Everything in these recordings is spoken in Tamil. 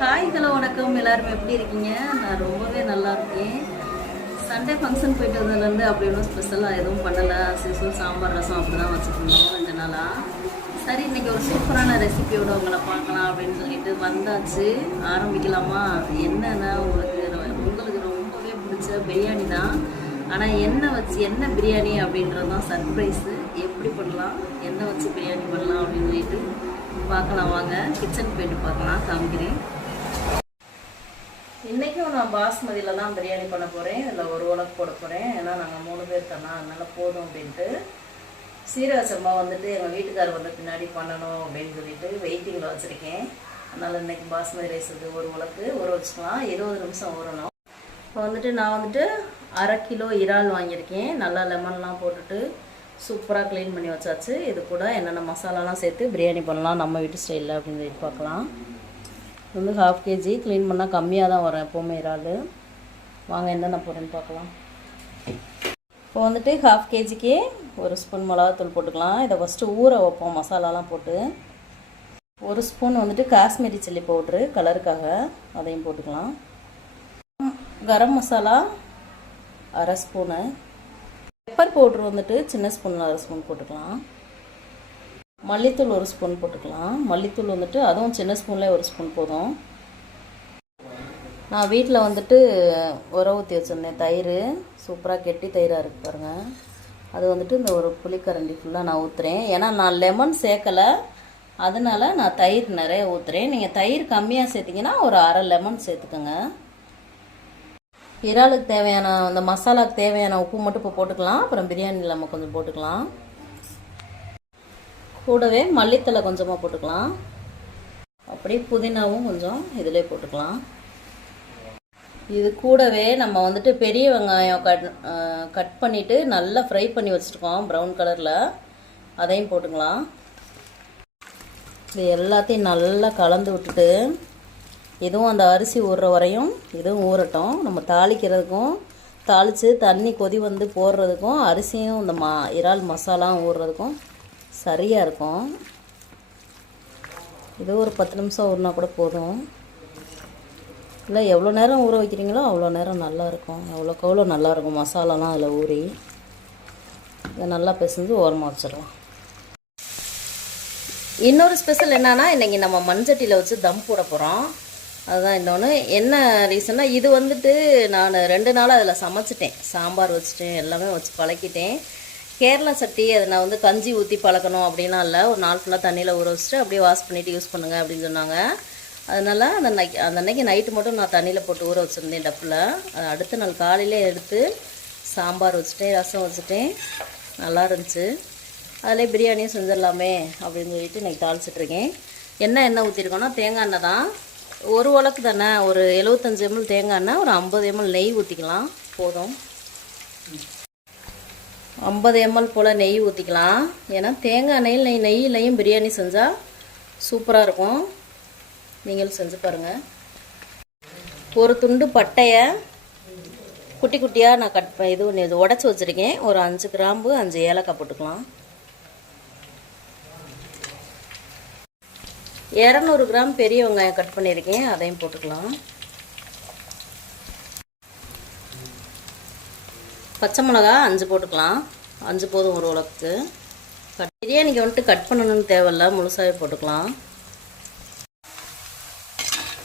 ஹாய் ஹலோ வணக்கம். எல்லாரும் எப்படி இருக்கீங்க? நான் ரொம்பவே நல்லா இருக்கேன். சண்டே ஃபங்க்ஷன் போயிட்டு வந்ததுலேருந்து அப்படி ஒன்றும் ஸ்பெஷலாக எதுவும் பண்ணலை. சிசு சாம்பார் ரசம் அப்படி தான் வச்சுருந்தோம் ரெண்டு நாளாக சரி இன்றைக்கி ஒரு சூப்பரான ரெசிபியோட உங்களை பார்க்கலாம் அப்படின்னு சொல்லிட்டு வந்தாச்சு. ஆரம்பிக்கலாமா? என்னென்னா உங்களுக்கு உங்களுக்கு ரொம்பவே பிடிச்ச பிரியாணி தான். ஆனால் என்ன வச்சு என்ன பிரியாணி அப்படின்றது தான் சர்ப்ரைஸு எப்படி பண்ணலாம்? என்ன வச்சு பிரியாணி பண்ணலாம் அப்படின்னு சொல்லிட்டு பார்க்கலாம். வாங்க கிச்சன் போயிட்டு பார்க்கலாம். காமிக்கிறேன். இன்றைக்கும் நான் பாஸ்மதியில் தான் பிரியாணி பண்ண போகிறேன் இதில் ஒரு உலக்கு போட போகிறேன் ஏன்னா நாங்கள் மூணு பேர் தானா அதனால் போதும் அப்படின்ட்டு. சீரக சம்பா வந்துட்டு எங்கள் வீட்டுக்காரர் வந்து பின்னாடி பண்ணணும் அப்படின்னு சொல்லிட்டு வெயிட்டிங்கில் வச்சுருக்கேன். அதனால் இன்னைக்கு பாஸ்மதி ரைஸ் இது ஒரு உலக்கு ஊற வச்சுக்கலாம். இருபது நிமிஷம் ஊறணும். இப்போ வந்துட்டு நான் வந்துட்டு அரை கிலோ இறால் வாங்கியிருக்கேன். நல்லா லெமன்லாம் போட்டுட்டு சூப்பராக க்ளீன் பண்ணி வச்சாச்சு. இது கூட என்னென்ன மசாலாலாம் சேர்த்து பிரியாணி பண்ணலாம் நம்ம வீட்டு ஸ்டைலில் அப்படின்னு சொல்லி பார்க்கலாம். வந்து ஹாஃப் கேஜி க்ளீன் பண்ணால் கம்மியாக தான் வரும் எப்போவுமே இறால். வாங்க என்னென்ன போகிறேன்னு பார்க்கலாம். இப்போ வந்துட்டு ஹாஃப் கேஜிக்கு ஒரு ஸ்பூன் மிளகாத்தூள் போட்டுக்கலாம். இதை ஃபஸ்ட்டு ஊற வைப்போம் மசாலாலாம் போட்டு. ஒரு ஸ்பூன் வந்துட்டு காஷ்மீரி சில்லி பவுட்ரு கலருக்காக அதையும் போட்டுக்கலாம். கரம் மசாலா அரை ஸ்பூனு பெப்பர் பவுட்ரு வந்துட்டு சின்ன ஸ்பூனில் அரை ஸ்பூன் போட்டுக்கலாம். மல்லித்தூள் ஒரு ஸ்பூன் போட்டுக்கலாம். மல்லித்தூள் வந்துட்டு அதுவும் சின்ன ஸ்பூன்லேயே ஒரு ஸ்பூன் போதும். நான் வீட்டில் வந்துட்டு உர ஊற்றி வச்சுருந்தேன். தயிர். சூப்பராக கெட்டி தயிராக இருக்குது பாருங்கள் அது வந்துட்டு இந்த ஒரு புளிக்கரண்டி ஃபுல்லாக நான் ஊற்றுறேன் ஏன்னா நான் லெமன் சேர்க்கலை. அதனால் நான் தயிர் நிறைய ஊற்றுறேன் நீங்கள் தயிர் கம்மியாக சேர்த்திங்கன்னா ஒரு அரை லெமன் சேர்த்துக்கோங்க. இறாலுக்கு தேவையான அந்த மசாலாவுக்கு தேவையான உப்பு மட்டும் இப்போ போட்டுக்கலாம். அப்புறம் பிரியாணியில் நம்ம கொஞ்சம் போட்டுக்கலாம். கூடவே மல்லித்தலை கொஞ்சமாக போட்டுக்கலாம். அப்படியே புதினாவும் கொஞ்சம் இதிலே போட்டுக்கலாம். இது கூடவே நம்ம வந்துட்டு பெரிய வெங்காயம் கட் கட் பண்ணிவிட்டு நல்லா ஃப்ரை பண்ணி வச்சுருக்கோம் ப்ரௌன் கலரில் அதையும் போட்டுக்கலாம். இது எல்லாத்தையும் நல்லா கலந்து விட்டுட்டு இதுவும் அந்த அரிசி ஊறுற வரையும் இதுவும் ஊறட்டும். நம்ம தாளிக்கிறதுக்கும் தாளித்து தண்ணி கொதி வந்து போடுறதுக்கும் அரிசியும் இந்த மா இறால் மசாலாவும் ஊறுறதுக்கும் சரியாக இருக்கும். ஏதோ ஒரு பத்து நிமிஷம் ஊறினா கூட போதும். இல்லை எவ்வளோ நேரம் ஊற வைக்கிறீங்களோ அவ்வளோ நேரம் நல்லாயிருக்கும் எவ்வளோக்கு அவ்வளோ நல்லாயிருக்கும் மசாலாலாம் அதில் ஊறி. இதை நல்லா பிசைஞ்சு ஓரமாக வச்சிடலாம். இன்னொரு ஸ்பெஷல் என்னன்னா இன்றைக்கி நம்ம மண்சட்டியில் வச்சு தம் போட போகிறோம் அதுதான் இன்னொன்று என்ன ரீசன்னா இது வந்துட்டு நான் ரெண்டு நாள் அதில் சமைச்சிட்டேன். சாம்பார் வச்சுட்டேன் எல்லாமே வச்சு பழக்கிட்டேன். கேரளா சட்டி அதை நான் வந்து கஞ்சி ஊற்றி பழக்கணும் அப்படிலாம் இல்லை. ஒரு நாள் ஃபுல்லாக தண்ணியில் ஊற வச்சுட்டு அப்படியே வாஷ் பண்ணிவிட்டு யூஸ் பண்ணுங்க அப்படின்னு சொன்னாங்க. அதனால் அந்த நைக் அந்த அன்னைக்கு நைட்டு மட்டும் நான் தண்ணியில் போட்டு ஊற வச்சுருந்தேன் டப்பில் அது அடுத்த நாள் காலையிலே எடுத்து சாம்பார் வச்சுட்டேன் ரசம் வச்சுட்டேன். நல்லா இருந்துச்சு. அதிலே பிரியாணியும் செஞ்சிடலாமே அப்படின்னு சொல்லிட்டு இன்றைக்கி தாளிச்சிட்ருக்கேன் என்ன எண்ணெய் ஊற்றிருக்கோன்னா தேங்காய் எண்ணெய் தான். ஒரு உலக்கு தானே. ஒரு எழுபத்தஞ்சி எம்எல் தேங்காய் எண்ணெய் ஒரு ஐம்பது எம்எல் நெய் ஊற்றிக்கலாம் போதும். ஐம்பது எம்எல் போல் நெய் ஊற்றிக்கலாம் ஏன்னா தேங்காய் எண்ணெயில் நெய் நெய்யிலையும் பிரியாணி செஞ்சால் சூப்பராக இருக்கும். நீங்களும் செஞ்சு பாருங்கள் ஒரு துண்டு பட்டையை குட்டி குட்டியாக நான் கட் ப- இது பண்ணி உடச்சி வச்சுருக்கேன். ஒரு அஞ்சு கிராம்பு அஞ்சு ஏலக்காய் போட்டுக்கலாம். இரநூறு கிராம் பெரிய வெங்காயம் கட் பண்ணியிருக்கேன். அதையும் போட்டுக்கலாம். பச்சை மிளகா அஞ்சு போட்டுக்கலாம். அஞ்சு போதும் ஒரு உலகத்துக்கு. கட் பிரியாணிக்கு வந்துட்டு கட் பண்ணணும்னு தேவையில்ல முழுசாகவே போட்டுக்கலாம்.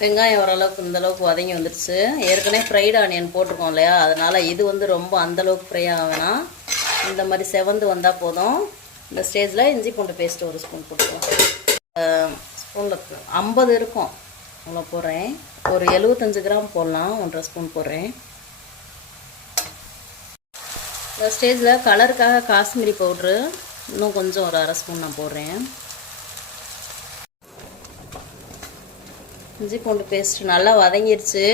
வெங்காயம் ஓரளவுக்கு இந்தளவுக்கு வதங்கி வந்துடுச்சு ஏற்கனவே ஃப்ரைடு ஆனியன் போட்டிருக்கோம் இல்லையா? அதனால் இது வந்து ரொம்ப அந்த அளவுக்கு ஃப்ரை ஆக வேணாம். இந்த மாதிரி செவந்து வந்தால் போதும். இந்த ஸ்டேஜில் இஞ்சி பூண்டு பேஸ்ட்டு ஒரு ஸ்பூன் போட்டுக்கலாம். ஸ்பூனில் ஐம்பது இருக்கும். அவ்வளோ போடுறேன். ஒரு எழுபத்தஞ்சு கிராம் போடலாம். ஒன்றரை ஸ்பூன் போடுறேன். இந்த ஸ்டேஜில் கலருக்காக காஷ்மீரி பவுட்ரு. இன்னும் கொஞ்சம் ஒரு அரை ஸ்பூன் நான் போடுறேன். இஞ்சி பூண்டு பேஸ்ட் நல்லா வதங்கிருச்சு.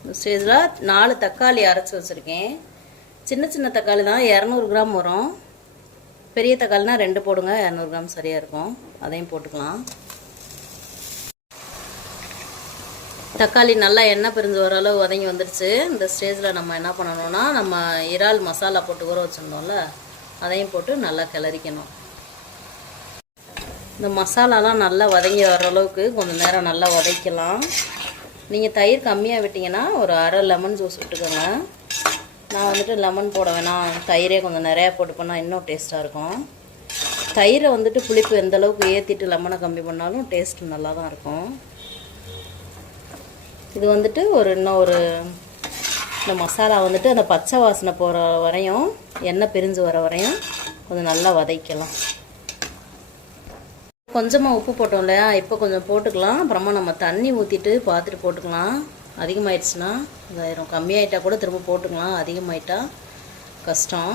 இந்த ஸ்டேஜில் நாலு தக்காளி அரைச்சி வச்சுருக்கேன். சின்ன சின்ன தக்காளி தான் இரநூறு கிராம் வரும். பெரிய தக்காளினா ரெண்டு போடுங்க இரநூறு கிராம் சரியாக இருக்கும். அதையும் போட்டுக்கலாம். தக்காளி நல்லா எண்ணெய் பிரிஞ்சு வர அளவு வதங்கி இந்த ஸ்டேஜில் நம்ம என்ன பண்ணணும்னா நம்ம இறால் மசாலா போட்டு ஊற வச்சுருந்தோம்ல அதையும் போட்டு நல்லா கிளறிக்கணும். இந்த மசாலாலாம் நல்லா வதங்கி வர அளவுக்கு கொஞ்சம் நேரம் நல்லா உதைக்கலாம் நீங்கள் தயிர் கம்மியாக விட்டிங்கன்னா ஒரு அரை லெமன் ஜூஸ் விட்டுக்கோங்க. நான் வந்துட்டு லெமன் போட வேணாம். தயிரே கொஞ்சம் நிறையா போட்டு பண்ணால் இன்னும் டேஸ்ட்டாக இருக்கும். தயிரை வந்துட்டு புளிப்பு எந்த அளவுக்கு ஏற்றிட்டு லெமனை கம்மி பண்ணாலும் டேஸ்ட் நல்லா தான் இருக்கும். இது வந்துட்டு ஒரு இன்னும் ஒரு இந்த மசாலா வந்துட்டு அந்த பச்சை வாசனை போகிற வரையும் எண்ணெய் பிரிஞ்சு வர வரையும் கொஞ்சம் நல்லா வதக்கலாம். கொஞ்சமாக உப்பு போட்டோம் இல்லையா? இப்போ கொஞ்சம் போட்டுக்கலாம். அப்புறமா நம்ம தண்ணி ஊற்றிட்டு பார்த்துட்டு போட்டுக்கலாம். அதிகமாயிடுச்சுன்னா இதாயிரும். கம்மியாயிட்டா கூட திரும்ப போட்டுக்கலாம். அதிகமாயிட்டா கஷ்டம்.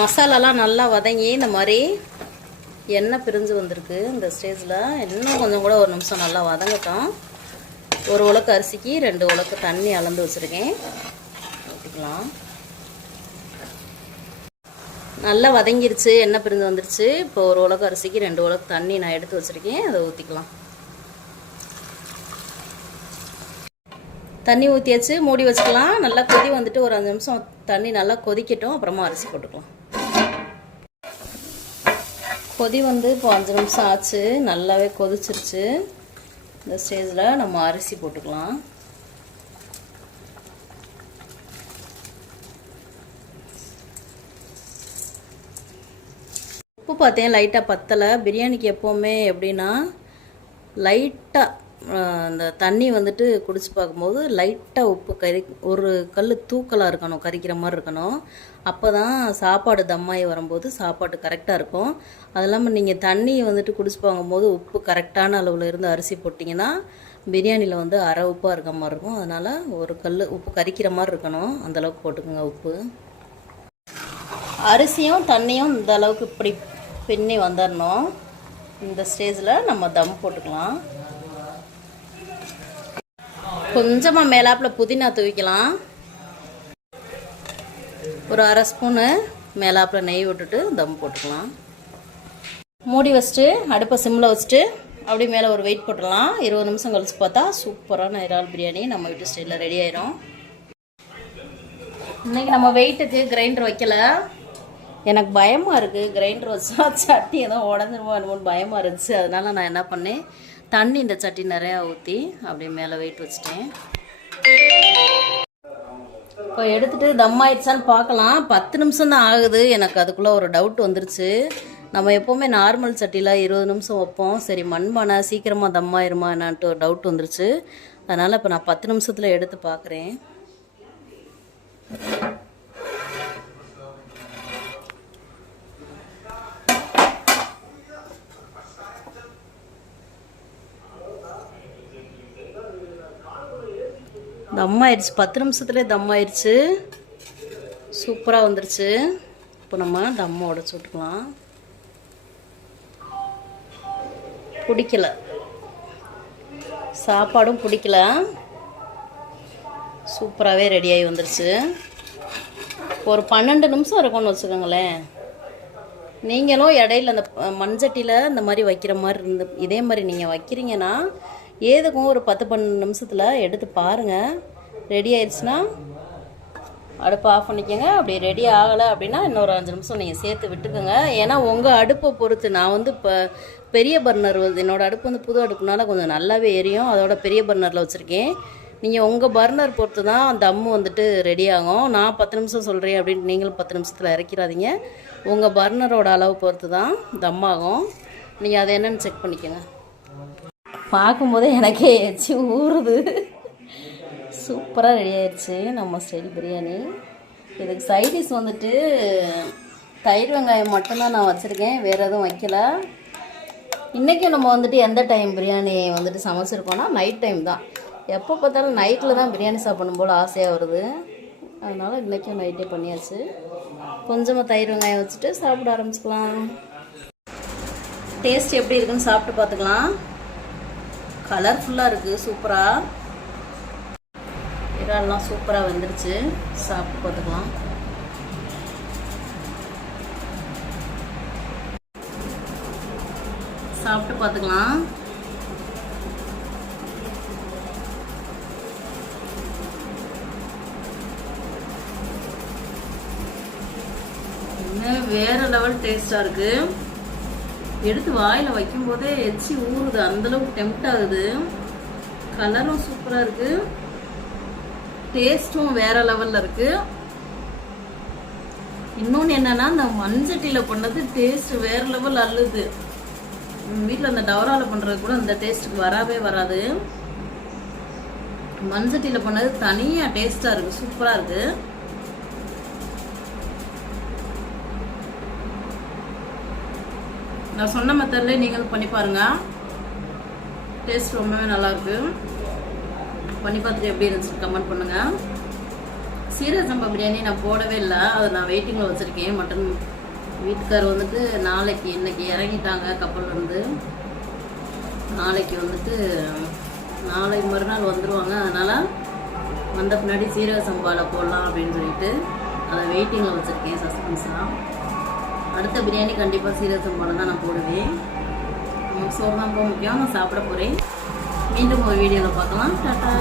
மசாலாலாம் நல்லா வதங்கி இந்த மாதிரி எண்ணெய் பிரிஞ்சு வந்திருக்கு. இந்த ஸ்டேஜில் இன்னும் கொஞ்சம் கூட ஒரு நிமிஷம் நல்லா வதங்கட்டும். ஒரு உலக்கு அரிசிக்கு ரெண்டு உலக்கு தண்ணி அளந்து வச்சுருக்கேன். ஊற்றிக்கலாம் நல்லா வதங்கிருச்சு எண்ணெய் பிரிஞ்சு வந்துருச்சு. இப்போ ஒரு உலக்கு அரிசிக்கு ரெண்டு உலக்கு தண்ணி நான் எடுத்து வச்சுருக்கேன். அதை ஊற்றிக்கலாம் தண்ணி ஊற்றியாச்சு மூடி வச்சுக்கலாம். நல்லா கொதி வந்துட்டு ஒரு அஞ்சு நிமிஷம் தண்ணி நல்லா கொதிக்கட்டும். அப்புறமா அரிசி போட்டுக்கலாம். கொதி வந்து இப்போ அஞ்சு நிமிஷம் ஆச்சு. நல்லாவே கொதிச்சிருச்சு. இந்த ஸ்டேஜில் நம்ம அரிசி போட்டுக்கலாம். உப்பு பார்த்தேன் லைட்டாக பத்தலை. பிரியாணிக்கு எப்போவுமே எப்படின்னா லைட்டாக அந்த தண்ணி வந்துட்டு குடிச்சு பார்க்கும்போது லைட்டாக உப்பு கறி ஒரு கல் தூக்கலாக இருக்கணும் கறிக்கிற மாதிரி இருக்கணும். அப்போ தான் சாப்பாடு தம்மாயி வரும்போது சாப்பாடு கரெக்டாக இருக்கும். அது இல்லாமல் நீங்கள் தண்ணியை வந்துட்டு குடிச்சு பார்க்கும்போது உப்பு கரெக்டான அளவில் இருந்து அரிசி போட்டிங்கன்னா பிரியாணியில் வந்து அரை உப்பாக இருக்க மாதிரி இருக்கும். அதனால் ஒரு கல் உப்பு கறிக்கிற மாதிரி இருக்கணும். அந்தளவுக்கு போட்டுக்கோங்க உப்பு. அரிசியும் தண்ணியும் இந்த அளவுக்கு இப்படி பின்னி வந்துடணும் இந்த ஸ்டேஜில் நம்ம தம் போட்டுக்கலாம். கொஞ்சமாக மேலாப்பில் புதினா தூவிக்கலாம். ஒரு அரை ஸ்பூனு மேலாப்பில் நெய் விட்டுட்டு தம் போட்டுக்கலாம். மூடி வச்சுட்டு அடுப்பை சிம்மில் வச்சுட்டு அப்படியே மேலே ஒரு வெயிட் போட்டுடலாம். இருபது நிமிஷம் கழிச்சு பார்த்தா சூப்பரான இறால் பிரியாணி நம்ம வீட்டு ஸ்டைலில் ரெடி ஆயிரும். இன்றைக்கி நம்ம வெயிட்டுக்கு கிரைண்டர் வைக்கல. எனக்கு பயமாக இருக்குது கிரைண்டர் வச்சா சட்டி எதுவும் உடஞ்சிருமோ என்னமோன்னு பயமாக இருந்துச்சு. அதனால நான் என்ன பண்ணேன்? தண்ணி இந்த சட்டி நிறையா ஊற்றி அப்படியே மேலே வெயிட் வச்சுட்டேன். இப்போ எடுத்துகிட்டு தம் ஆயிடுச்சான்னு பார்க்கலாம். பத்து நிமிஷம் தான் ஆகுது. எனக்கு அதுக்குள்ளே ஒரு டவுட் வந்துருச்சு. நம்ம எப்போவுமே நார்மல் சட்டியில் இருபது நிமிஷம் வைப்போம். சரி மண்பானை சீக்கிரமாக தம் ஆயிருமா என்னான்ட்டு ஒரு டவுட் வந்துருச்சு. அதனால் இப்போ நான் பத்து நிமிஷத்தில் எடுத்து பார்க்குறேன். தம் ஆயிடுச்சு பத்து நிமிஷத்துலேயே தம் ஆயிடுச்சு சூப்பராக வந்துருச்சு. இப்போ நம்ம தம்மை உடச்சி விட்டுக்கலாம். பிடிக்கல. சாப்பாடும் பிடிக்கல. சூப்பராகவே ரெடியாகி வந்துருச்சு. ஒரு பன்னெண்டு நிமிஷம் இருக்கும்னு வச்சுக்கோங்களேன். நீங்களும் இடையில அந்த மண்சட்டியில் இந்த மாதிரி வைக்கிற மாதிரி இருந்து இதே மாதிரி நீங்கள் வைக்கிறீங்கன்னா ஏதுக்கும் ஒரு பத்து பன்னெண்டு நிமிஷத்தில் எடுத்து பாருங்கள் ரெடி ஆயிடுச்சுன்னா அடுப்பு ஆஃப் பண்ணிக்கோங்க. அப்படி ரெடி ஆகலை அப்படின்னா இன்னொரு அஞ்சு நிமிஷம் நீங்கள் சேர்த்து விட்டுக்கோங்க. ஏன்னா உங்கள் அடுப்பை பொறுத்து நான் வந்து இப்போ பெரிய பர்னர் வந்து என்னோடய அடுப்பு வந்து புது அடுப்புனால கொஞ்சம் நல்லாவே எரியும். அதோட பெரிய பர்னரில் வச்சுருக்கேன். நீங்கள் உங்கள் பர்னர் பொறுத்து தான் தம்மு வந்துட்டு ரெடி ஆகும். நான் பத்து நிமிஷம் சொல்கிறேன் அப்படின்ட்டு நீங்களும் பத்து நிமிஷத்தில் இறக்கிறாதீங்க. உங்கள் பர்னரோட அளவு பொறுத்து தான் தம் ஆகும் நீங்கள் அதை என்னென்னு செக் பண்ணிக்கோங்க. பார்க்கும்போதே எனக்கே எச்சு ஊறுது. சூப்பராக ரெடி ஆயிடுச்சு நம்ம ஸ்டைல் பிரியாணி. இதுக்கு சைடிஷ் வந்துட்டு தயிர் வெங்காயம் மட்டும்தான் நான் வச்சுருக்கேன். வேறு எதுவும் வைக்கல. இன்றைக்கும் நம்ம வந்துட்டு எந்த டைம் பிரியாணி வந்துட்டு சமைச்சிருக்கோன்னா நைட் டைம் தான். எப்போ பார்த்தாலும் நைட்டில் தான் பிரியாணி சாப்பிடணும் போல் ஆசையாக வருது. அதனால் இன்றைக்கும் நைட்டே பண்ணியாச்சு. கொஞ்சமாக தயிர் வெங்காயம் வச்சுட்டு சாப்பிட ஆரம்பிச்சுக்கலாம். டேஸ்ட் எப்படி இருக்குன்னு சாப்பிட்டு பார்த்துக்கலாம். கலர்ஃபுல்லாக இருக்குது சூப்பராக இறால்லாம் சூப்பராக வந்துருச்சு. சாப்பிட்டு பார்த்துக்கலாம். சாப்பிட்டு பார்த்துக்கலாம். வேற லெவல் டேஸ்டாக இருக்குது எடுத்து வாயில் வைக்கும்போதே எச்சி ஊறுது. அந்தளவுக்கு டெம்ட் ஆகுது. கலரும் சூப்பராக இருக்குது டேஸ்ட்டும் வேற லெவலில் இருக்குது இன்னொன்று என்னன்னா இந்த மண்சட்டியில் பண்ணது டேஸ்ட் வேறு லெவல் அள்ளுது. வீட்டில் அந்த டவராவில் பண்ணுறது கூட அந்த டேஸ்ட்டுக்கு வரவே வராது. மண்சட்டியில் பண்ணது தனியாக டேஸ்ட்டாக இருக்குது சூப்பராக இருக்குது நான் சொன்ன மெத்தட்லேயே நீங்களும் பண்ணி பாருங்கள் டேஸ்ட் ரொம்பவே நல்லாயிருக்கு பண்ணி பார்த்துட்டு எப்படி இருந்துச்சு கமெண்ட் பண்ணுங்கள் சீரக சம்பா பிரியாணி நான் போடவே இல்லை. அதை நான் வெயிட்டிங்கில் வச்சுருக்கேன். மட்டன் வீட்டுக்கார் வந்துட்டு நாளைக்கு இன்றைக்கி இறங்கிட்டாங்க கப்பல்லேருந்து நாளைக்கு வந்துட்டு நாளைக்கு மறுநாள் வந்துடுவாங்க அதனால் வந்த பின்னாடி சீரக சம்பாவில் போடலாம் அப்படின்னு சொல்லிட்டு அதை வெயிட்டிங்கில் வச்சுருக்கேன் சஸ்பென்ஸாக அடுத்த பிரியாணி கண்டிப்பாக சீரக போல தான் நான் போடுவேன். நமக்கு சோறு தான் போக முக்கியம் நான் சாப்பிட போகிறேன் மீண்டும் ஒரு வீடியோவில் பார்க்கலாம். டாட்டா.